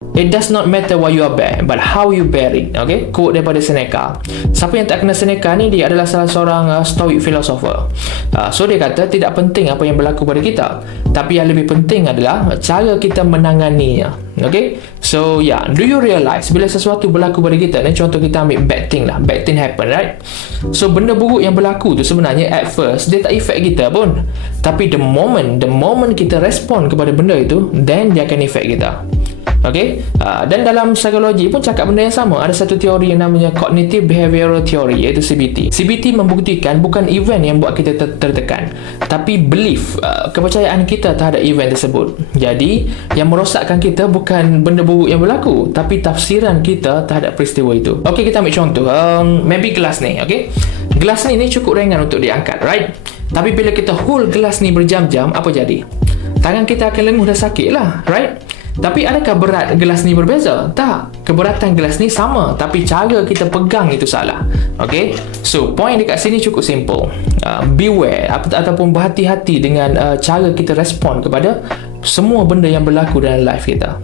It does not matter what you are bear, but how you bear it. Okay, quote daripada Seneca. Siapa yang tak kenal Seneca ni, dia adalah salah seorang stoic philosopher. So dia kata tidak penting apa yang berlaku pada kita, tapi yang lebih penting adalah cara kita menanganinya. Okay, so do you realize bila sesuatu berlaku pada kita ni, contoh kita ambil bad thing lah, bad thing happen, right? So benda buruk yang berlaku tu sebenarnya at first dia tak effect kita pun, tapi the moment kita respon kepada benda itu, then dia akan effect kita. Okay, dan dalam psikologi pun cakap benda yang sama. Ada satu teori yang namanya Cognitive Behavioral Theory, iaitu CBT. CBT membuktikan bukan event yang buat kita tertekan, tapi belief, kepercayaan kita terhadap event tersebut. Jadi yang merosakkan kita bukan benda buruk yang berlaku, tapi tafsiran kita terhadap peristiwa itu. Okay, kita ambil contoh, maybe gelas ni. Okay, gelas ni cukup ringan untuk diangkat, right? Tapi bila kita hold gelas ni berjam-jam, apa jadi? Tangan kita akan lenguh dan sakit lah, right? Tapi adakah berat gelas ni berbeza? Tak. Keberatan gelas ni sama, tapi cara kita pegang itu salah. Okay, so point dekat sini cukup simple. Beware ataupun berhati-hati dengan cara kita respon kepada semua benda yang berlaku dalam life kita.